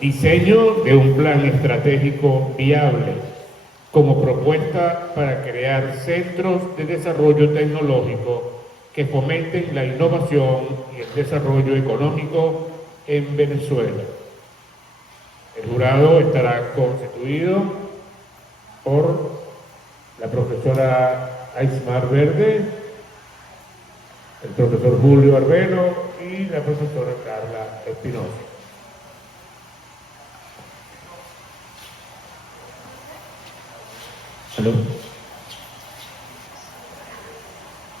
Diseño de un plan estratégico viable como propuesta para crear centros de desarrollo tecnológico que fomenten la innovación y el desarrollo económico en Venezuela. El jurado estará constituido por la profesora Aismar Verde, el profesor Julio Arbelo y la profesora Carla Espinosa. Salud.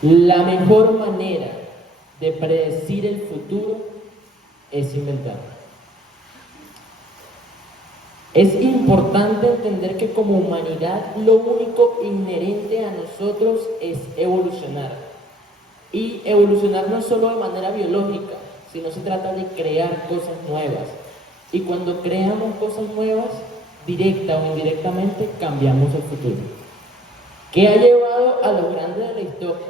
La mejor manera de predecir el futuro es inventar. Es importante entender que como humanidad lo único inherente a nosotros es evolucionar. Y evolucionar no solo de manera biológica, sino se trata de crear cosas nuevas. Y cuando creamos cosas nuevas, directa o indirectamente, cambiamos el futuro. ¿Qué ha llevado a los grandes de la historia?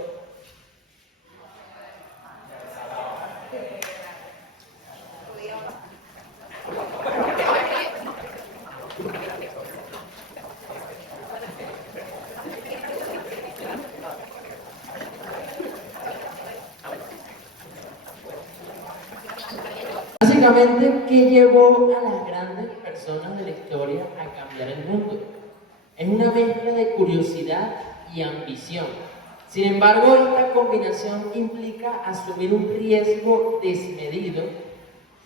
Básicamente, ¿qué llevó a las grandes personas de la historia a cambiar el mundo? Es una mezcla de curiosidad y ambición. Sin embargo, esta combinación implica asumir un riesgo desmedido,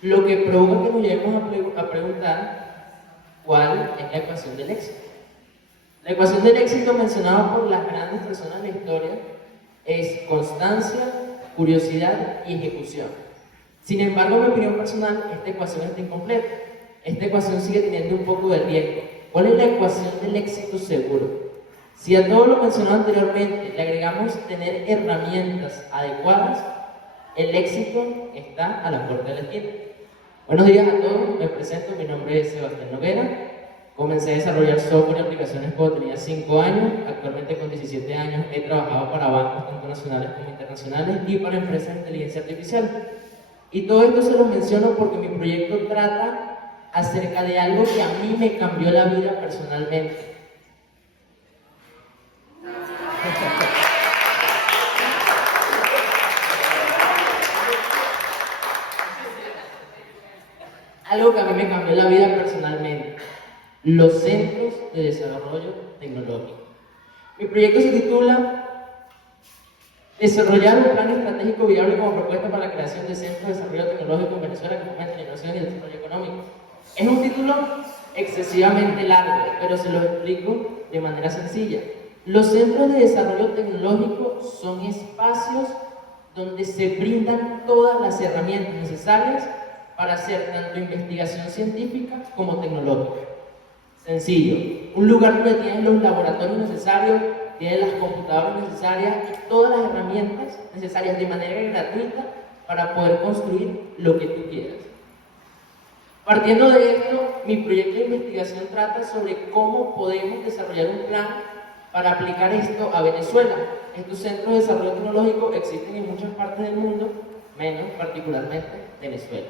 lo que provoca que nos lleguemos a preguntar cuál es la ecuación del éxito. La ecuación del éxito mencionada por las grandes personas de la historia es constancia, curiosidad y ejecución. Sin embargo, en mi opinión personal, esta ecuación está incompleta. Esta ecuación sigue teniendo un poco de riesgo. ¿Cuál es la ecuación del éxito seguro? Si a todo lo mencionado anteriormente le agregamos tener herramientas adecuadas, el éxito está a la puerta de la esquina. Buenos días a todos, me presento, mi nombre es Sebastián Noguera. Comencé a desarrollar software y aplicaciones cuando tenía 5 años. Actualmente con 17 años he trabajado para bancos tanto nacionales como internacionales y para empresas de inteligencia artificial. Y todo esto se lo menciono porque mi proyecto trata acerca de algo que a mí me cambió la vida personalmente. Algo que a mí me cambió la vida personalmente. Los centros de desarrollo tecnológico. Mi proyecto se titula Desarrollar un plan estratégico viable como propuesta para la creación de centros de desarrollo tecnológico en Venezuela que fomenten la innovación y el desarrollo económico. Es un título excesivamente largo, pero se lo explico de manera sencilla. Los centros de desarrollo tecnológico son espacios donde se brindan todas las herramientas necesarias para hacer tanto investigación científica como tecnológica. Sencillo, un lugar donde tienes los laboratorios necesarios, tienes las computadoras necesarias y todas las herramientas necesarias de manera gratuita para poder construir lo que tú quieras. Partiendo de esto, mi proyecto de investigación trata sobre cómo podemos desarrollar un plan para aplicar esto a Venezuela. Estos centros de desarrollo tecnológico existen en muchas partes del mundo, menos particularmente Venezuela.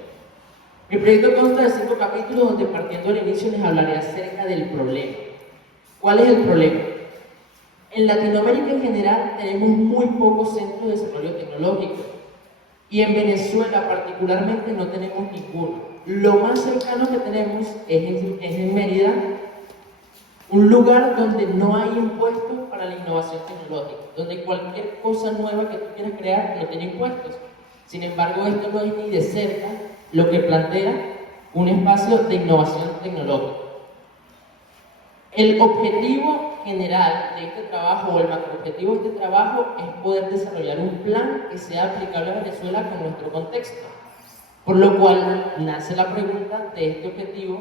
Mi proyecto consta de 5 capítulos donde partiendo del inicio les hablaré acerca del problema. ¿Cuál es el problema? En Latinoamérica en general tenemos muy pocos centros de desarrollo tecnológico y en Venezuela particularmente no tenemos ninguno. Lo más cercano que tenemos es en Mérida, un lugar donde no hay impuestos para la innovación tecnológica, donde cualquier cosa nueva que tú quieras crear no tiene impuestos. Sin embargo, esto no es ni de cerca lo que plantea un espacio de innovación tecnológica. El objetivo general de este trabajo, o el macroobjetivo de este trabajo, es poder desarrollar un plan que sea aplicable a Venezuela con nuestro contexto. Por lo cual nace la pregunta de este objetivo: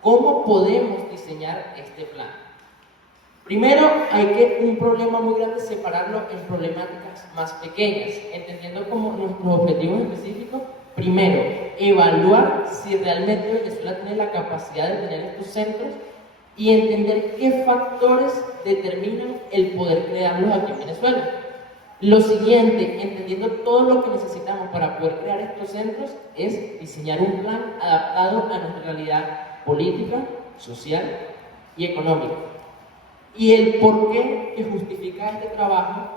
¿cómo podemos diseñar este plan? Primero, hay que un problema muy grande separarlo en problemáticas más pequeñas, entendiendo como nuestros objetivos específicos. Primero, evaluar si realmente Venezuela tiene la capacidad de tener estos centros y entender qué factores determinan el poder crearlos aquí en Venezuela. Lo siguiente, entendiendo todo lo que necesitamos para poder crear estos centros, es diseñar un plan adaptado a nuestra realidad política, social y económica. Y el porqué que justifica este trabajo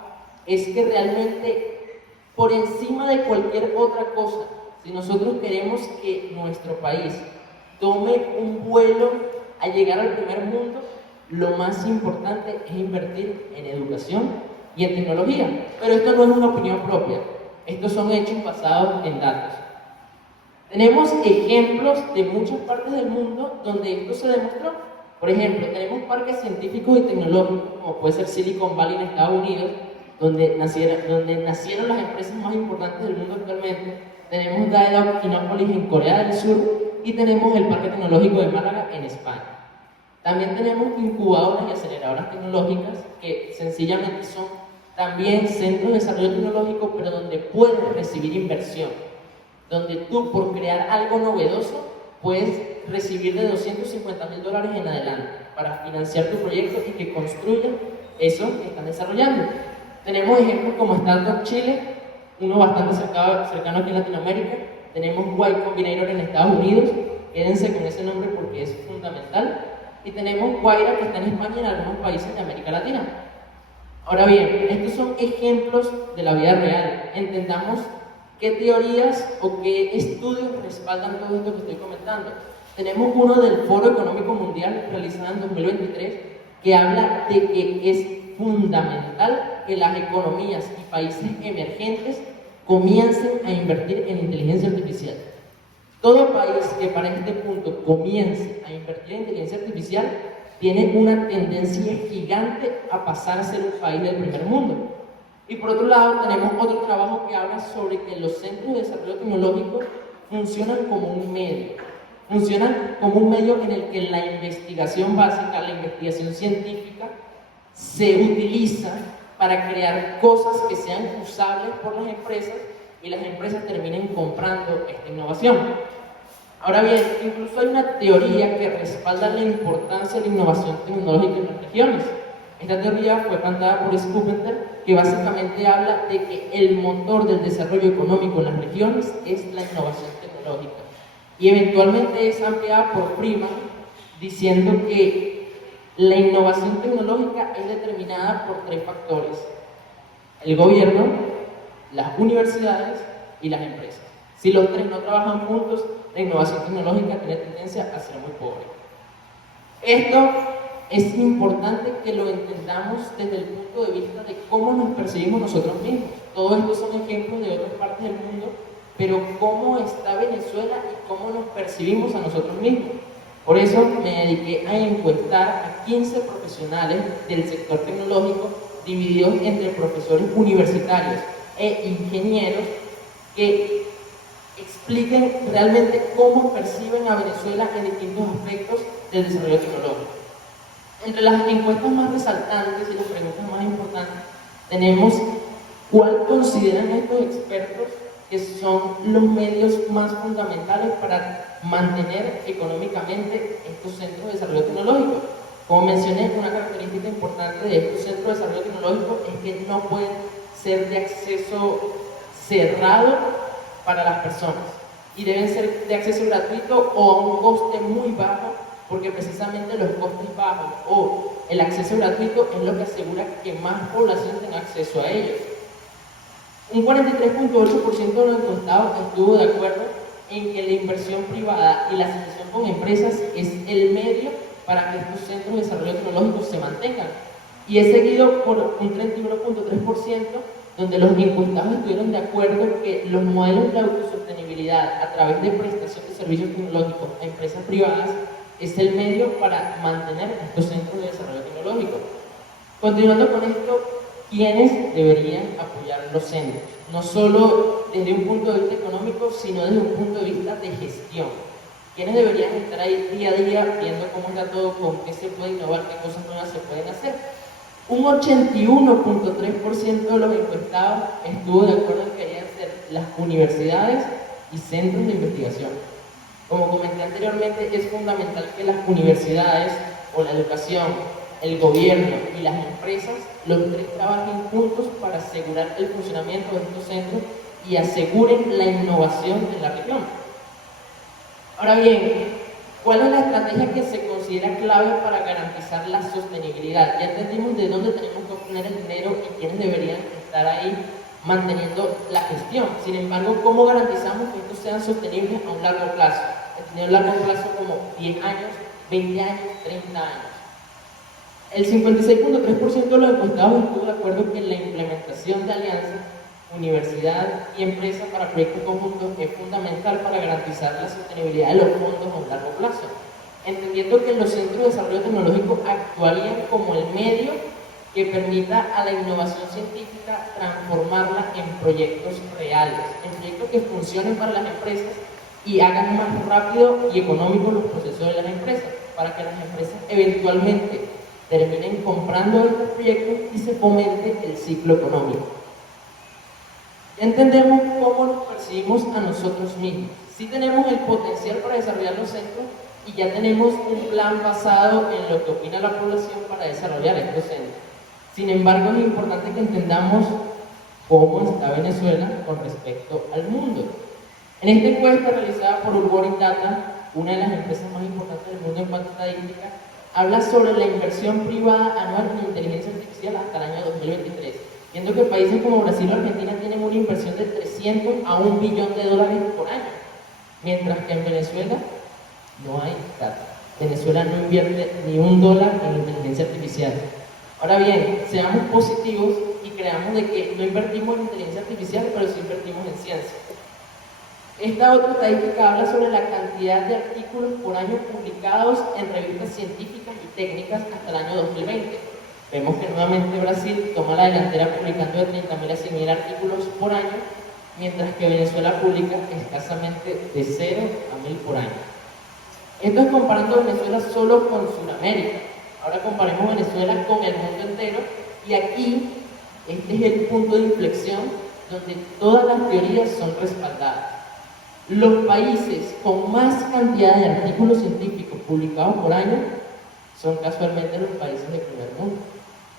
es que realmente, por encima de cualquier otra cosa, si nosotros queremos que nuestro país tome un vuelo a llegar al primer mundo, lo más importante es invertir en educación y en tecnología. Pero esto no es una opinión propia, estos son hechos basados en datos. Tenemos ejemplos de muchas partes del mundo donde esto se demostró. Por ejemplo, tenemos parques científicos y tecnológicos, como puede ser Silicon Valley en Estados Unidos, donde nacieron las empresas más importantes del mundo actualmente. Tenemos Daedalus Innopolis en Corea del Sur y tenemos el Parque Tecnológico de Málaga en España. También tenemos incubadoras y aceleradoras tecnológicas que sencillamente son también centros de desarrollo tecnológico, pero donde puedes recibir inversión, donde tú por crear algo novedoso puedes recibir de $250,000 en adelante para financiar tu proyecto y que construya eso que están desarrollando. Tenemos ejemplos como Startup Chile, uno bastante cercano aquí en Latinoamérica. Tenemos Y Combinator en Estados Unidos, quédense con ese nombre porque es fundamental. Y tenemos Guaira, que está en España y en algunos países de América Latina. Ahora bien, estos son ejemplos de la vida real. Entendamos qué teorías o qué estudios respaldan todo esto que estoy comentando. Tenemos uno del Foro Económico Mundial realizado en 2023 que habla de que es fundamental que las economías y países emergentes comiencen a invertir en inteligencia artificial. Todo país que para este punto comience a invertir en inteligencia artificial tiene una tendencia gigante a pasar a ser un país del primer mundo. Y por otro lado, tenemos otro trabajo que habla sobre que los centros de desarrollo tecnológico funcionan como un medio. Funcionan como un medio en el que la investigación básica, la investigación científica, se utiliza para crear cosas que sean usables por las empresas y las empresas terminen comprando esta innovación. Ahora bien, incluso hay una teoría que respalda la importancia de la innovación tecnológica en las regiones. Esta teoría fue planteada por Schumpeter, que básicamente habla de que el motor del desarrollo económico en las regiones es la innovación tecnológica. Y eventualmente es ampliada por Freeman, diciendo que la innovación tecnológica es determinada por 3 factores: el gobierno, las universidades y las empresas. Si los 3 no trabajan juntos, la innovación tecnológica tiene tendencia a ser muy pobre. Esto es importante que lo entendamos desde el punto de vista de cómo nos percibimos nosotros mismos. Todos estos son ejemplos de otras partes del mundo, pero cómo está Venezuela y cómo nos percibimos a nosotros mismos. Por eso me dediqué a encuestar a 15 profesionales del sector tecnológico, divididos entre profesores universitarios e ingenieros, que expliquen realmente cómo perciben a Venezuela en distintos aspectos del desarrollo tecnológico. Entre las encuestas más resaltantes y las preguntas más importantes tenemos cuál consideran estos expertos que son los medios más fundamentales para mantener económicamente estos centros de desarrollo tecnológico. Como mencioné, una característica importante de estos centros de desarrollo tecnológico es que no pueden ser de acceso cerrado para las personas y deben ser de acceso gratuito o a un coste muy bajo, porque precisamente los costes bajos o el acceso gratuito es lo que asegura que más población tenga acceso a ellos. Un 43.8% de los encuestados estuvo de acuerdo en que la inversión privada y la asociación con empresas es el medio para que estos centros de desarrollo tecnológico se mantengan. Y es seguido por un 31.3%, donde los encuestados estuvieron de acuerdo que los modelos de autosostenibilidad a través de prestación de servicios tecnológicos a empresas privadas es el medio para mantener estos centros de desarrollo tecnológico. Continuando con esto, ¿quiénes deberían apoyar los centros? No solo desde un punto de vista económico, sino desde un punto de vista de gestión. ¿Quiénes deberían estar ahí día a día viendo cómo está todo, con qué se puede innovar, qué cosas nuevas se pueden hacer? Un 81.3% de los encuestados estuvo de acuerdo en que deberían ser las universidades y centros de investigación. Como comenté anteriormente, es fundamental que las universidades o la educación el gobierno y las empresas, los tres trabajen juntos para asegurar el funcionamiento de estos centros y aseguren la innovación en la región. Ahora bien, ¿cuál es la estrategia que se considera clave para garantizar la sostenibilidad? Ya entendimos de dónde tenemos que obtener el dinero y quiénes deberían estar ahí manteniendo la gestión. Sin embargo, ¿cómo garantizamos que estos sean sostenibles a un largo plazo? Entendiendo largo plazo como 10 años, 20 años, 30 años. El 56.3% de los encuestados estuvo de acuerdo que la implementación de alianzas, universidad y empresa para proyectos conjuntos es fundamental para garantizar la sostenibilidad de los fondos a un largo plazo, entendiendo que los centros de desarrollo tecnológico actuarían como el medio que permita a la innovación científica transformarla en proyectos reales, en proyectos que funcionen para las empresas y hagan más rápido y económico los procesos de las empresas, para que las empresas eventualmente terminen comprando estos proyectos y se fomente el ciclo económico. Entendemos cómo nos percibimos a nosotros mismos. Sí tenemos el potencial para desarrollar los centros y ya tenemos un plan basado en lo que opina la población para desarrollar estos centros. Sin embargo, es importante que entendamos cómo está Venezuela con respecto al mundo. En esta encuesta realizada por Urboric Data, una de las empresas más importantes del mundo en cuanto a estadística, habla sobre la inversión privada anual en inteligencia artificial hasta el año 2023. Viendo que países como Brasil o Argentina tienen una inversión de 300 a 1 billón de dólares por año, mientras que en Venezuela no hay data. Venezuela no invierte ni $1 en inteligencia artificial. Ahora bien, seamos positivos y creamos de que no invertimos en inteligencia artificial, pero sí invertimos en ciencia. Esta otra estadística habla sobre la cantidad de artículos por año publicados en revistas científicas y técnicas hasta el año 2020. Vemos que nuevamente Brasil toma la delantera publicando de 30.000 a 100.000 artículos por año, mientras que Venezuela publica escasamente de 0 a 1.000 por año. Esto es comparando Venezuela solo con Sudamérica. Ahora comparemos Venezuela con el mundo entero y aquí este es el punto de inflexión donde todas las teorías son respaldadas. Los países con más cantidad de artículos científicos publicados por año son casualmente los países del primer mundo.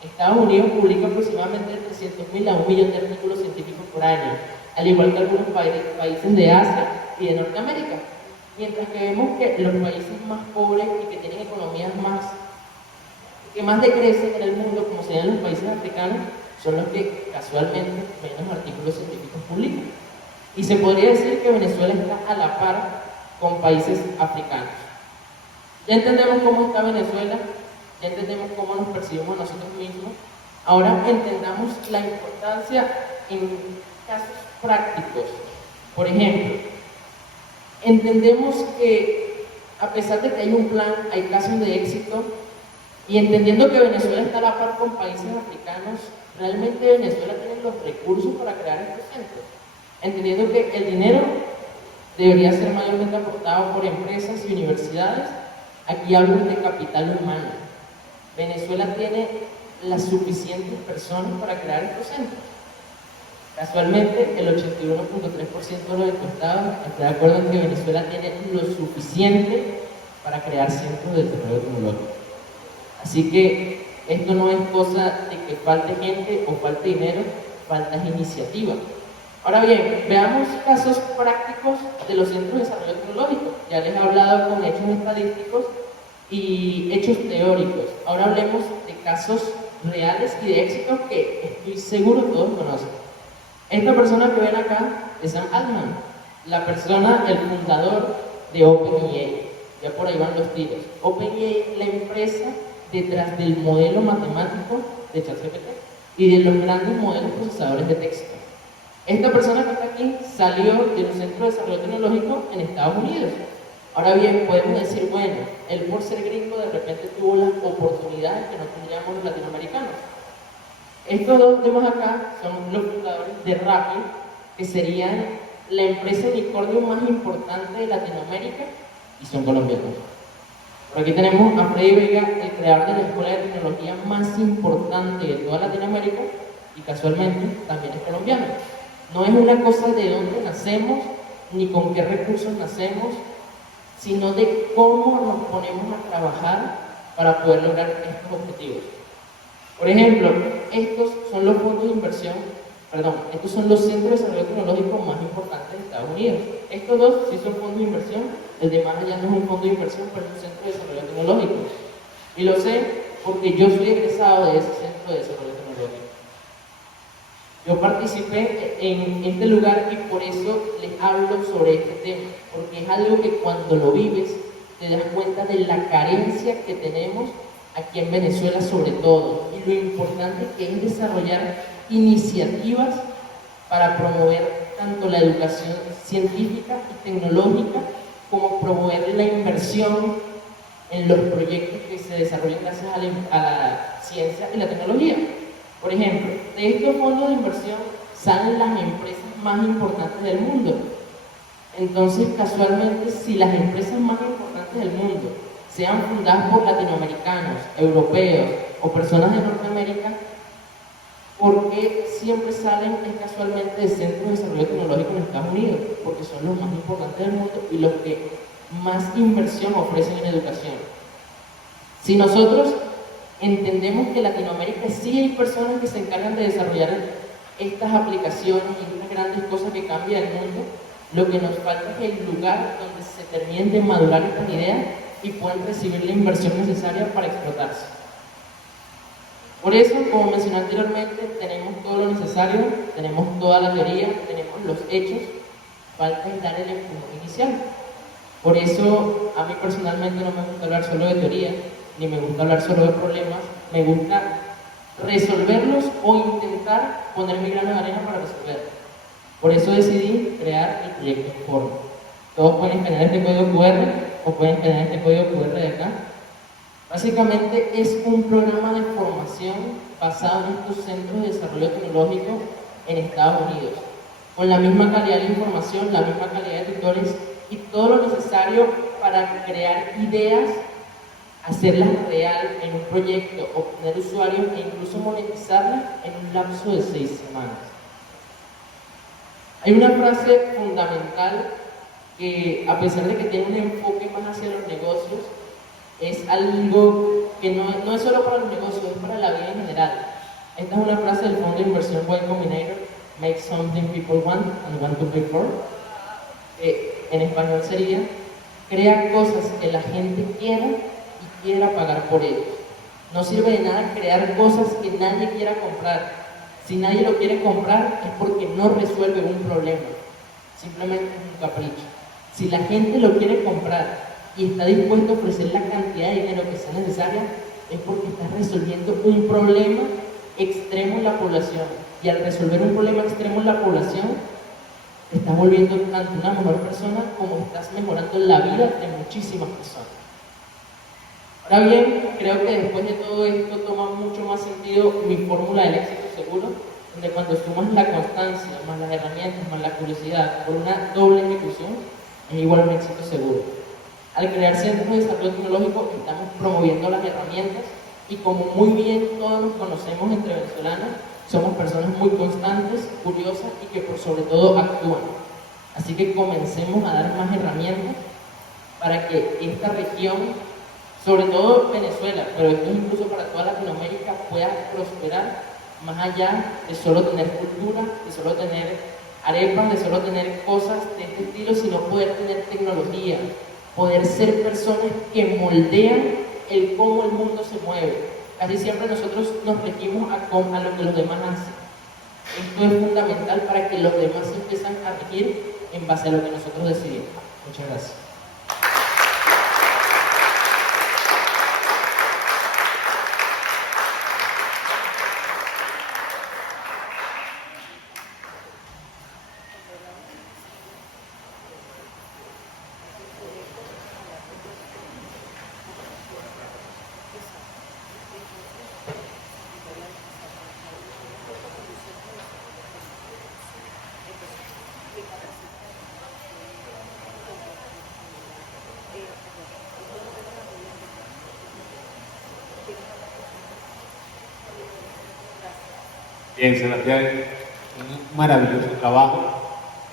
Estados Unidos publica aproximadamente de 300.000 a 1 millón de artículos científicos por año, al igual que algunos países de Asia y de Norteamérica. Mientras que vemos que los países más pobres y que tienen economías que más decrecen en el mundo, como serían los países africanos, son los que casualmente menos artículos científicos publican. Y se podría decir que Venezuela está a la par con países africanos. Ya entendemos cómo está Venezuela, ya entendemos cómo nos percibimos nosotros mismos. Ahora entendamos la importancia en casos prácticos. Por ejemplo, entendemos que a pesar de que hay un plan, hay casos de éxito, y entendiendo que Venezuela está a la par con países africanos, realmente Venezuela tiene los recursos para crear estos centros. Entendiendo que el dinero debería ser mayormente aportado por empresas y universidades, aquí hablo de capital humano. Venezuela tiene las suficientes personas para crear estos centros. Casualmente, el 81.3% de los encuestados está de acuerdo en que Venezuela tiene lo suficiente para crear centros de desarrollo tecnológico. Así que esto no es cosa de que falte gente o falte dinero, falta iniciativa. Ahora bien, veamos casos prácticos de los centros de desarrollo tecnológico. Ya les he hablado con hechos estadísticos y hechos teóricos. Ahora hablemos de casos reales y de éxitos que estoy seguro todos conocen. Esta persona que ven acá es Sam Altman, la persona, el fundador de OpenAI. Ya por ahí van los tiros. OpenAI es la empresa detrás del modelo matemático de ChatGPT y de los grandes modelos procesadores de texto. Esta persona que está aquí salió de un centro de desarrollo tecnológico en Estados Unidos. Ahora bien, podemos decir, bueno, él por ser gringo de repente tuvo las oportunidades que no tendríamos los latinoamericanos. Estos dos que vemos acá son los fundadores de Rappi, que serían la empresa unicornio más importante de Latinoamérica y son colombianos. Por aquí tenemos a Freddy Vega, el creador de la escuela de tecnología más importante de toda Latinoamérica y casualmente también es colombiano. No es una cosa de dónde nacemos ni con qué recursos nacemos, sino de cómo nos ponemos a trabajar para poder lograr estos objetivos. Por ejemplo, estos son los fondos de inversión, estos son los centros de desarrollo tecnológico más importantes de Estados Unidos. Estos dos sí son fondos de inversión, el de más allá no es un fondo de inversión, pero es un centro de desarrollo tecnológico. Y lo sé porque yo soy egresado de ese centro de desarrollo tecnológico. Yo participé en este lugar y por eso les hablo sobre este tema, porque es algo que cuando lo vives te das cuenta de la carencia que tenemos aquí en Venezuela sobre todo, y lo importante que es desarrollar iniciativas para promover tanto la educación científica y tecnológica como promover la inversión en los proyectos que se desarrollan gracias a la ciencia y la tecnología. Por ejemplo, de estos fondos de inversión salen las empresas más importantes del mundo. Entonces, casualmente, si las empresas más importantes del mundo sean fundadas por latinoamericanos, europeos o personas de Norteamérica, ¿por qué siempre salen casualmente de centros de desarrollo tecnológico en Estados Unidos? Porque son los más importantes del mundo y los que más inversión ofrecen en educación. Si nosotros entendemos que en Latinoamérica sí hay personas que se encargan de desarrollar estas aplicaciones y estas grandes cosas que cambian el mundo, lo que nos falta es el lugar donde se terminen de madurar estas ideas y puedan recibir la inversión necesaria para explotarse. Por eso, como mencioné anteriormente, tenemos todo lo necesario, tenemos toda la teoría, tenemos los hechos, falta es dar el empujón inicial. Por eso, a mí personalmente no me gusta hablar solo de teoría, ni me gusta hablar solo de problemas, me gusta resolverlos o intentar poner mi grano de arena para resolverlos. Por eso decidí crear el proyecto Informe. Todos pueden escanear este código QR o pueden escanear este código QR de acá. Básicamente es un programa de formación basado en estos centros de desarrollo tecnológico en Estados Unidos, con la misma calidad de información, la misma calidad de tutores y todo lo necesario para crear ideas, hacerlas real en un proyecto, obtener usuarios e incluso monetizarlas en un lapso de 6 semanas. Hay una frase fundamental que, a pesar de que tiene un enfoque más hacia los negocios, es algo que no es solo para los negocios, es para la vida en general. Esta es una frase del fondo de inversión Y Combinator, make something people want and want to pay for. En español sería, crea cosas que la gente quiera y quiera pagar por ellos. No sirve de nada crear cosas que nadie quiera comprar. Si nadie lo quiere comprar es porque no resuelve un problema, simplemente es un capricho. Si la gente lo quiere comprar y está dispuesto a ofrecer la cantidad de dinero que sea necesaria, es porque está resolviendo un problema extremo en la población. Y al resolver un problema extremo en la población, te estás volviendo tanto una mejor persona como estás mejorando la vida de muchísimas personas. Ahora bien, creo que después de todo esto toma mucho más sentido mi fórmula del éxito seguro, donde cuando sumas la constancia, más las herramientas, más la curiosidad, por una doble ejecución, es igual a un éxito seguro. Al crear centros de desarrollo tecnológico estamos promoviendo las herramientas y como muy bien todos nos conocemos entre venezolanos, somos personas muy constantes, curiosas y que por sobre todo actúan. Así que comencemos a dar más herramientas para que esta región, sobre todo Venezuela, pero esto es incluso para toda Latinoamérica, pueda prosperar más allá de solo tener cultura, de solo tener arepas, de solo tener cosas de este estilo, sino poder tener tecnología, poder ser personas que moldean el cómo el mundo se mueve. Casi siempre nosotros nos regimos a lo que los demás hacen. Esto es fundamental para que los demás empiecen a regir en base a lo que nosotros decidimos. Muchas gracias. Bien, Sebastián, un maravilloso trabajo,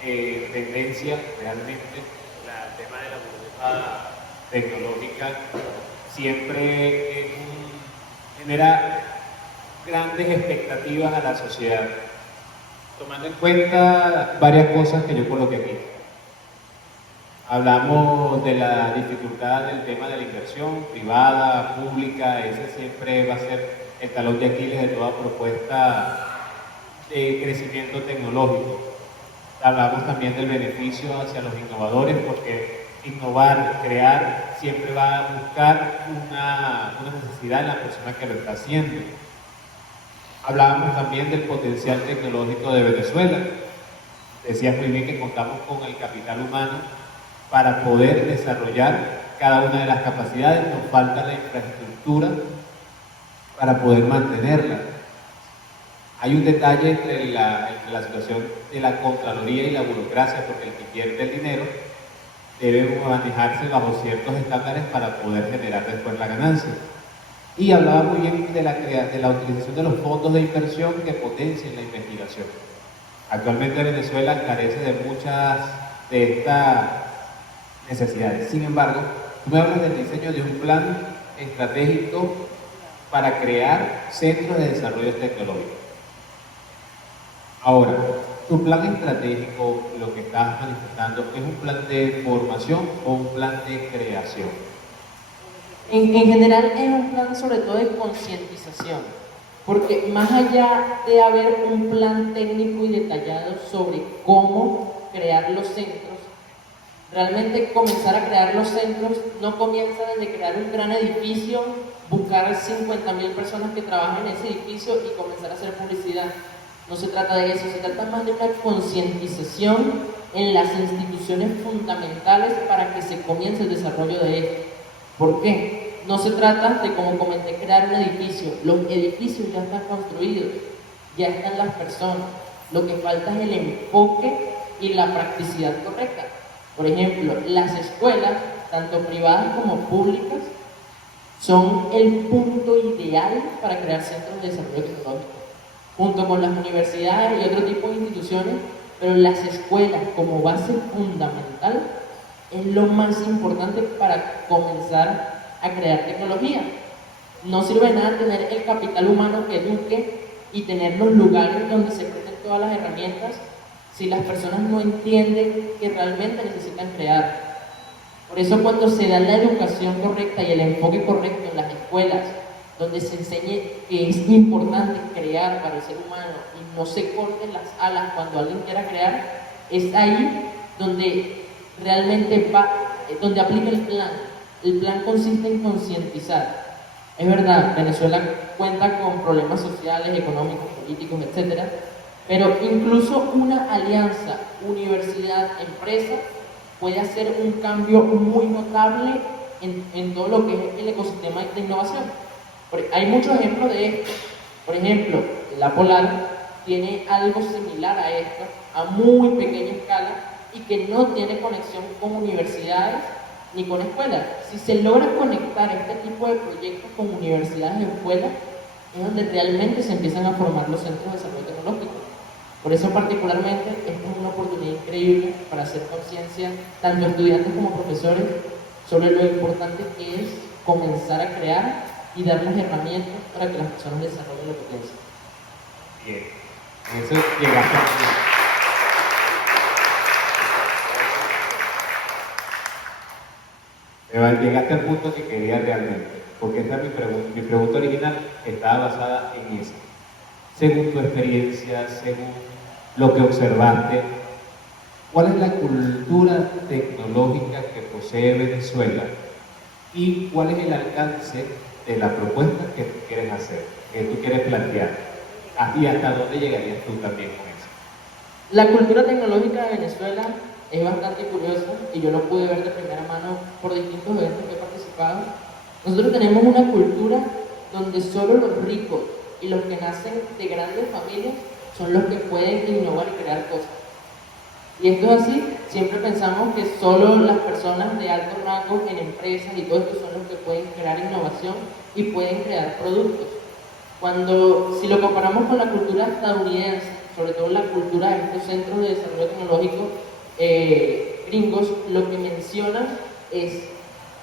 tendencia realmente, el tema de la burbuja tecnológica siempre genera grandes expectativas a la sociedad, tomando en cuenta varias cosas que yo coloqué aquí. Hablamos de la dificultad del tema de la inversión privada, pública, ese siempre va a ser el talón de Aquiles de toda propuesta de crecimiento tecnológico. Hablamos también del beneficio hacia los innovadores, porque innovar, crear, siempre va a buscar una necesidad en la persona que lo está haciendo. Hablábamos también del potencial tecnológico de Venezuela. Decías muy bien que contamos con el capital humano para poder desarrollar cada una de las capacidades. Nos falta la infraestructura para poder mantenerla. Hay un detalle entre la situación de la Contraloría y la burocracia, porque el que invierte el dinero debe manejarse bajo ciertos estándares para poder generar después la ganancia. Y hablaba muy bien de la utilización de los fondos de inversión que potencien la investigación. Actualmente Venezuela carece de muchas de estas necesidades. Sin embargo, tú me hablas del diseño de un plan estratégico para crear centros de desarrollo tecnológico. Ahora, tu plan estratégico, lo que estás manifestando, ¿es un plan de formación o un plan de creación? En general es un plan sobre todo de concientización, porque más allá de haber un plan técnico y detallado sobre cómo crear los centros, realmente comenzar a crear los centros no comienza desde crear un gran edificio, buscar 50.000 personas que trabajan en ese edificio y comenzar a hacer publicidad. No se trata de eso, se trata más de una concientización en las instituciones fundamentales para que se comience el desarrollo de esto. ¿Por qué? No se trata de, como comenté, crear un edificio. Los edificios ya están construidos, ya están las personas. Lo que falta es el enfoque y la practicidad correcta. Por ejemplo, las escuelas, tanto privadas como públicas, son el punto ideal para crear centros de desarrollo tecnológico, junto con las universidades y otro tipo de instituciones, pero las escuelas como base fundamental es lo más importante para comenzar a crear tecnología. No sirve de nada tener el capital humano que eduque y tener los lugares donde se presten todas las herramientas si las personas no entienden que realmente necesitan crear. Por eso cuando se da la educación correcta y el enfoque correcto en las escuelas, donde se enseñe que es importante crear para el ser humano y no se corten las alas cuando alguien quiera crear, es ahí donde realmente donde aplica el plan. El plan consiste en concientizar. Es verdad, Venezuela cuenta con problemas sociales, económicos, políticos, etc. Pero incluso una alianza universidad-empresa puede hacer un cambio muy notable en todo lo que es el ecosistema de innovación. Hay muchos ejemplos de esto. Por ejemplo, la Polar tiene algo similar a esto, a muy pequeña escala, y que no tiene conexión con universidades ni con escuelas. Si se logra conectar este tipo de proyectos con universidades y escuelas, es donde realmente se empiezan a formar los centros de desarrollo tecnológico. Por eso particularmente esta es una oportunidad increíble para hacer conciencia, tanto estudiantes como profesores, sobre lo importante que es comenzar a crear y dar las herramientas para que las personas desarrollen lo que piensan. Bien, eso llegaste a... Llegaste al punto que quería realmente, porque esta es mi pregunta original, estaba basada en eso. Según tu experiencia, según lo que observaste, ¿cuál es la cultura tecnológica que posee Venezuela y cuál es el alcance de la propuesta que tú quieres hacer, que tú quieres plantear? ¿Y hasta dónde llegarías tú también con eso? La cultura tecnológica de Venezuela es bastante curiosa y yo lo pude ver de primera mano por distintos eventos que he participado. Nosotros tenemos una cultura donde solo los ricos y los que nacen de grandes familias son los que pueden innovar y crear cosas. Y esto es así, siempre pensamos que solo las personas de alto rango en empresas y todo esto son los que pueden crear innovación y pueden crear productos. Si lo comparamos con la cultura estadounidense, sobre todo la cultura de estos centros de desarrollo tecnológico gringos, lo que mencionan es: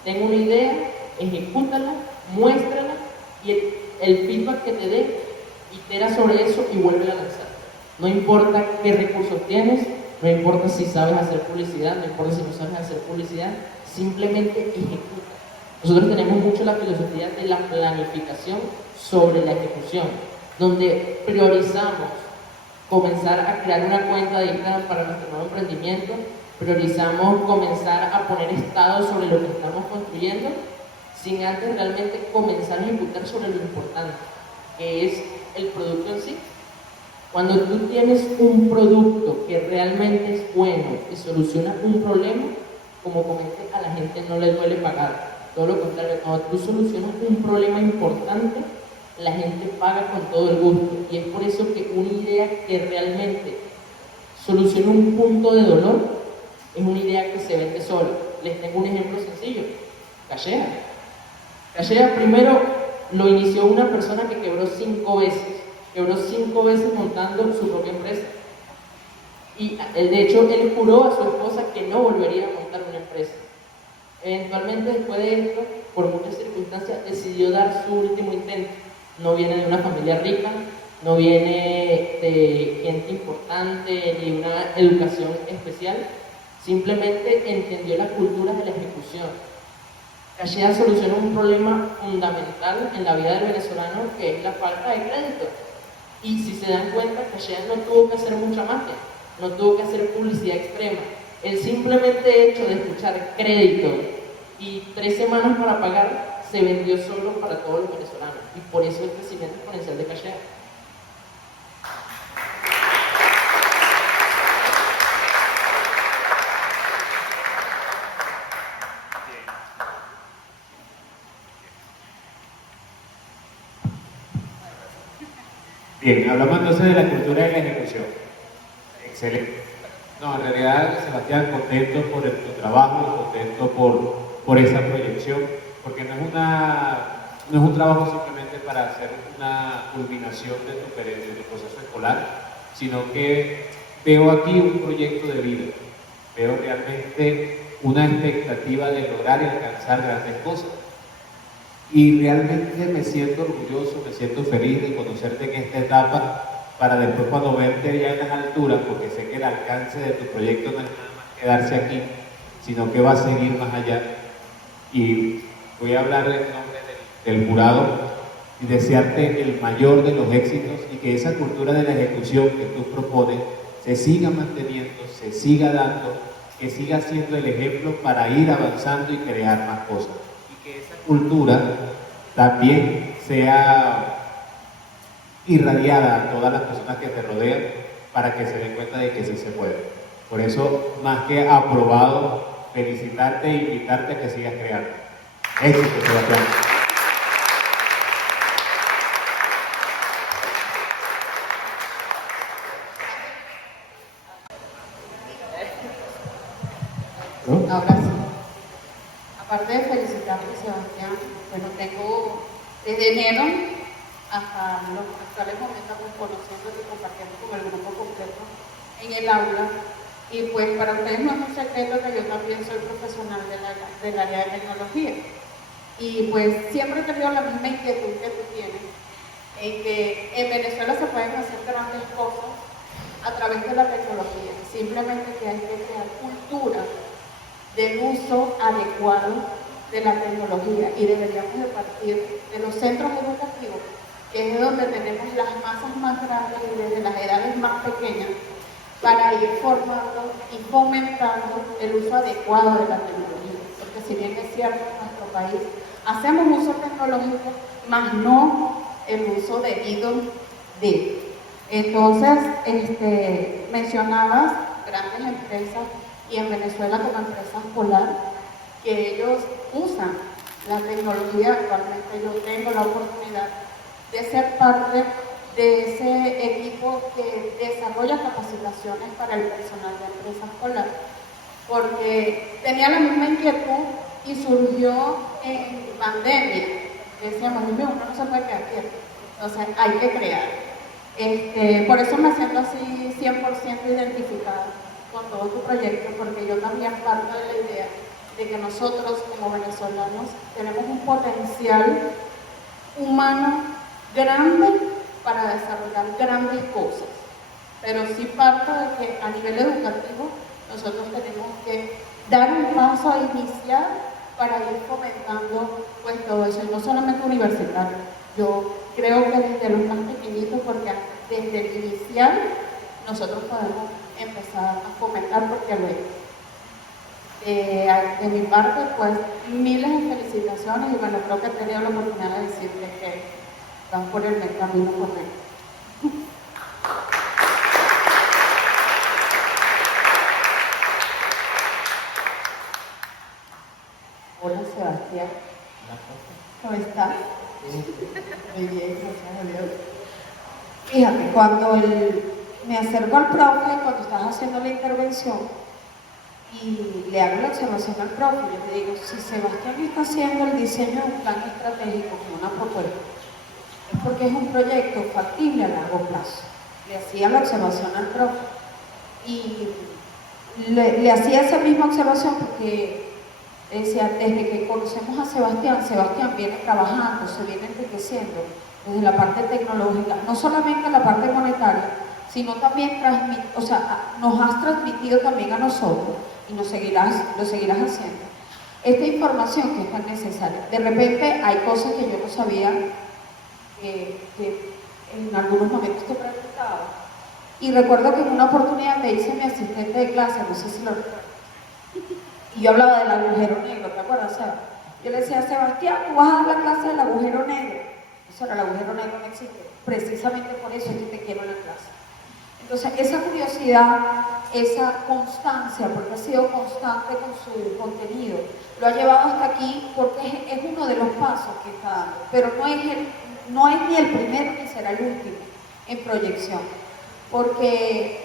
tengo una idea, ejecútala, muéstrala y el feedback que te dé, itera sobre eso y vuelve a lanzar. No importa qué recursos tienes, no importa si sabes hacer publicidad, no importa si no sabes hacer publicidad, simplemente ejecuta. Nosotros tenemos mucho la filosofía de la planificación sobre la ejecución, donde priorizamos comenzar a crear una cuenta de Instagram para nuestro nuevo emprendimiento, priorizamos comenzar a poner estados sobre lo que estamos construyendo, sin antes realmente comenzar a ejecutar sobre lo importante, que es el producto en sí. Cuando tú tienes un producto que realmente es bueno y soluciona un problema, como comenté, a la gente no le duele pagar. Todo lo contrario, cuando tú solucionas un problema importante, la gente paga con todo el gusto. Y es por eso que una idea que realmente soluciona un punto de dolor es una idea que se vende sola. Les tengo un ejemplo sencillo. Cachea. Cachea primero lo inició una persona que quebró 5 veces. Quebró 5 veces montando su propia empresa. Y de hecho él juró a su esposa que no volvería a montar una empresa. Eventualmente después de esto, por muchas circunstancias, decidió dar su último intento. No viene de una familia rica, no viene de gente importante ni una educación especial, simplemente entendió la cultura de la ejecución. Cachea solucionó un problema fundamental en la vida del venezolano, que es la falta de crédito. Y si se dan cuenta, Cachea no tuvo que hacer mucha magia, no tuvo que hacer publicidad extrema. El simplemente hecho de escuchar crédito y 3 semanas para pagar se vendió solo para todos los venezolanos. Y por eso el crecimiento exponencial de Cachea. Bien, hablamos entonces de la cultura de la ejecución. Excelente. No, en realidad, Sebastián, contento por tu trabajo y contento por esa proyección, porque no es un trabajo simplemente para hacer una culminación de tu proceso escolar, sino que veo aquí un proyecto de vida, veo realmente una expectativa de lograr y alcanzar grandes cosas. Y realmente me siento orgulloso, me siento feliz de conocerte en esta etapa, para después cuando verte ya en las alturas, porque sé que el alcance de tu proyecto no es nada más quedarse aquí, sino que va a seguir más allá. Y voy a hablar en nombre del jurado y desearte el mayor de los éxitos y que esa cultura de la ejecución que tú propones se siga manteniendo, se siga dando, que siga siendo el ejemplo para ir avanzando y crear más cosas. Y que esa cultura también sea irradiada a todas las personas que te rodean para que se den cuenta de que sí se puede. Por eso, más que aprobado, felicitarte e invitarte a que sigas creando. Éxito, Sebastián. Ahora sí. Aparte de felicitarte, Sebastián, bueno, tengo desde enero hasta los actuales momentos conociendo y compartiendo con el grupo completo en el aula. Y pues para ustedes no es un secreto que yo también soy profesional del área de tecnología. Y pues siempre he tenido la misma inquietud que tú tienes, en que en Venezuela se pueden hacer grandes cosas a través de la tecnología. Simplemente que hay que crear cultura del uso adecuado de la tecnología y deberíamos de partir de los centros educativos, que es donde tenemos las masas más grandes y desde las edades más pequeñas, para ir formando y fomentando el uso adecuado de la tecnología. Porque si bien es cierto, en nuestro país hacemos uso tecnológico, más no el uso debido de. Entonces, mencionabas grandes empresas y en Venezuela como empresa Polar, que ellos usan la tecnología. Actualmente yo tengo la oportunidad de ser parte de ese equipo que desarrolla capacitaciones para el personal de empresas Polar, porque tenía la misma inquietud y surgió en pandemia. Decíamos, uno no se puede quedar quieto, entonces hay que crear. Por eso me siento así 100% identificada con todo tu proyecto, porque yo también parto de la idea de que nosotros como venezolanos tenemos un potencial humano grande para desarrollar grandes cosas, pero sí parto de que a nivel educativo nosotros tenemos que dar un paso inicial para ir fomentando pues todo eso, y no solamente universitario. Yo creo que desde los más pequeñitos, porque desde el inicial nosotros podemos empezar a fomentar, porque luego de mi parte, pues miles de felicitaciones, y bueno, creo que he tenido la oportunidad de decirles que van por el camino correcto. Hola Sebastián, ¿cómo estás? Muy bien, gracias a Dios. Fíjate, cuando me acerco al profe, cuando estás haciendo la intervención, y le hago la observación al profe, yo le digo, si Sebastián está haciendo el diseño de un plan estratégico con una propuesta, es porque es un proyecto factible a largo plazo. Le hacía la observación al profe y le hacía esa misma observación porque decía, desde que conocemos a Sebastián, Sebastián viene trabajando, se viene enriqueciendo desde la parte tecnológica, no solamente la parte monetaria, sino también nos has transmitido también a nosotros, y lo seguirás haciendo, esta información que es tan necesaria. De repente hay cosas que yo no sabía, que en algunos momentos te preguntaba, y recuerdo que en una oportunidad me hice mi asistente de clase, no sé si lo recuerdas, y yo hablaba del agujero negro, ¿te acuerdas, Seba? Yo le decía, Sebastián, tú vas a dar la clase del agujero negro. Eso era, el agujero negro no existe, precisamente por eso es que te quiero en la clase. Entonces, esa curiosidad, esa constancia, porque ha sido constante con su contenido, lo ha llevado hasta aquí porque es uno de los pasos que está dando, pero no es ni el primero ni será el último en proyección, porque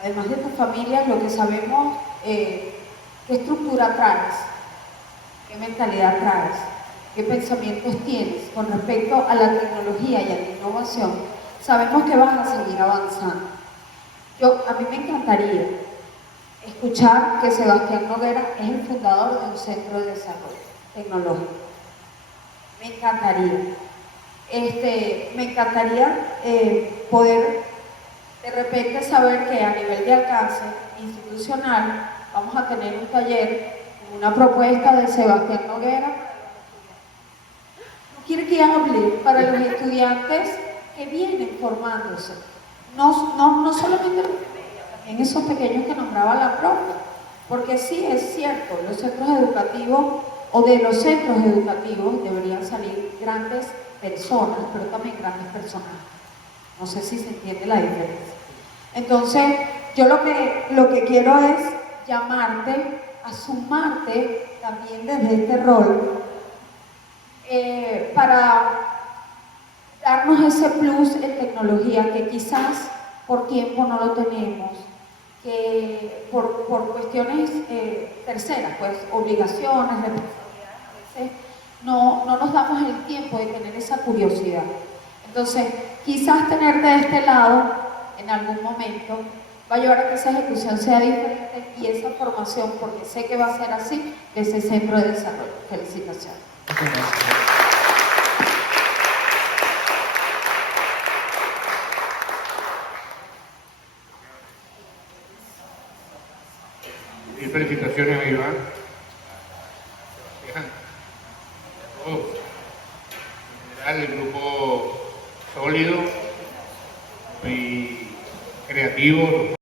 además de tu familia, lo que sabemos, qué estructura traes, qué mentalidad traes, qué pensamientos tienes con respecto a la tecnología y a la innovación. Sabemos que vas a seguir avanzando. A mí me encantaría escuchar que Sebastián Noguera es el fundador de un centro de desarrollo tecnológico. Me encantaría. Me encantaría poder de repente saber que a nivel de alcance institucional vamos a tener un taller, una propuesta de Sebastián Noguera. No quiere que hable para los estudiantes que vienen formándose, no solamente también esos pequeños que nombraba la profe, porque sí es cierto, los centros educativos o de los centros educativos deberían salir grandes personas, pero también grandes personajes. No sé si se entiende la diferencia. Entonces, yo lo que quiero es llamarte a sumarte también desde este rol para darnos ese plus en tecnología que quizás por tiempo no lo tenemos, que por cuestiones terceras, pues obligaciones, responsabilidades, a veces no nos damos el tiempo de tener esa curiosidad. Entonces, quizás tenerte de este lado en algún momento va a llevar a que esa ejecución sea diferente y esa formación, porque sé que va a ser así, de ese centro de desarrollo. Felicitaciones. Y felicitaciones a Iván. El grupo sólido y creativo.